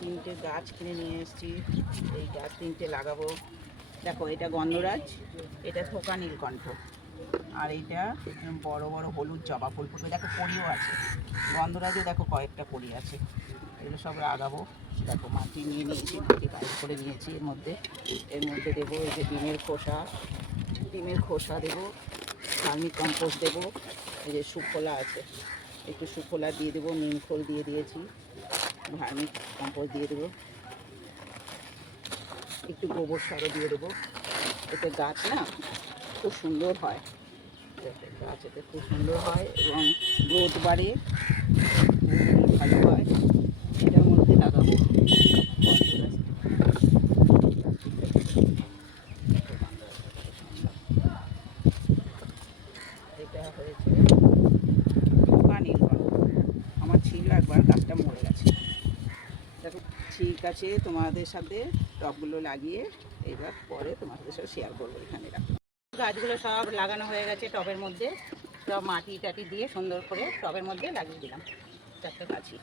তিনটে গাছ কিনে নিয়ে এসেছি, এই গাছ তিনটে লাগাবো। দেখো এটা গন্ধরাজ, এটা থোকা নীলকণ্ঠ, আর এইটা বড় বড় হলুদ জবা ফুল ফুটবে। দেখো কড়িও আছে, গন্ধরাজও দেখো কয়েকটা কড়ি আছে, এগুলো সব লাগাবো। দেখো মাটি নিয়ে নিয়েছি, মাটি বাইর করে নিয়েছি। এর মধ্যে দেবো এই যে ডিমের খোসা দেবো, ভার্মি কম্পোস্ট দেবো, এই যে সুফলা আছে, একটু সুফলা দিয়ে দেবো, নিম খোল দিয়ে দিয়েছি, ভার্মি কম্পোস্ট দিয়ে দেবো, একটু গোবর সারও দিয়ে দেবো। এতে গাছ না খুব সুন্দর হয়, গাছ এতে খুব সুন্দর হয় এবং গ্রোথ বাড়ে, ভালো হয়। এটার মধ্যে লাগাবো এটা হয়েছে পোকা নীলকণ্ঠ, আমার ছিল একবার, গাছটা মরে গেছে। দেখো ঠিক আছে, তোমাদের সাথে টবগুলো লাগিয়ে এবার পরে তোমাদের সাথে শেয়ার করবো। এখানে রাখো, গাছগুলো সব লাগানো হয়ে গেছে টবের মধ্যে, সব মাটি টাটি দিয়ে সুন্দর করে টবের মধ্যে লাগিয়ে দিলাম 4টে গাছই।